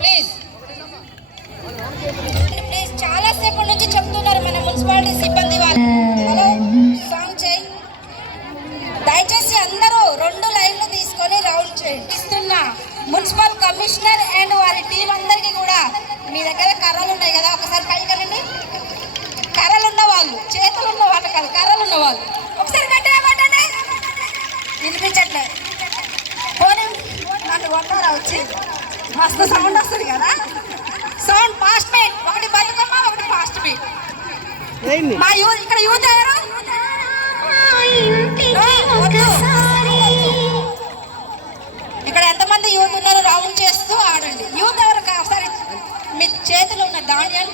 Please. Please చాలా సేపటి నుంచి చెప్తున్నారు మన మున్సిపాలిటీ సిబ్బంది వాళ్ళు. హలో సాంగ్ చేయి. దయచేసి అందరూ రెండు లైన్లు తీసుకొని రౌండ్ చేయండి. ఇస్తున్నా మున్సిపల్ కమిషనర్ అండ్ వారి టీం అందరికీ కూడా మీ దగ్గర కర్రలు ఉన్నాయి కదా ఒకసారి పైకనండి కర్రలు ఉన్న వాళ్ళు చేతులు ఉన్న వాళ్ళు కాదు కర్రలు ఉన్నవాళ్ళు ఒకసారి పెట్టేయమంటే వినిపించట్లేదు పోనీ నన్ను కొట్టారా వచ్చి? మస్తు సౌండ్ వస్తుంది కదా? సౌండ్ ఫాస్ట్ బీట్ ఒకటి బతుకమ్మ ఒకటి ఫాస్ట్ బీట్ మా యూత్ ఇక్కడ యూత్ ఎవరు? ఇక్కడ ఎంతమంది యూత్ ఉన్నారు రౌండ్ చేస్తూ ఆడండి. యూత్ ఎవరు ఒకసారి మీ చేతిలో ఉన్న ధాన్యాన్ని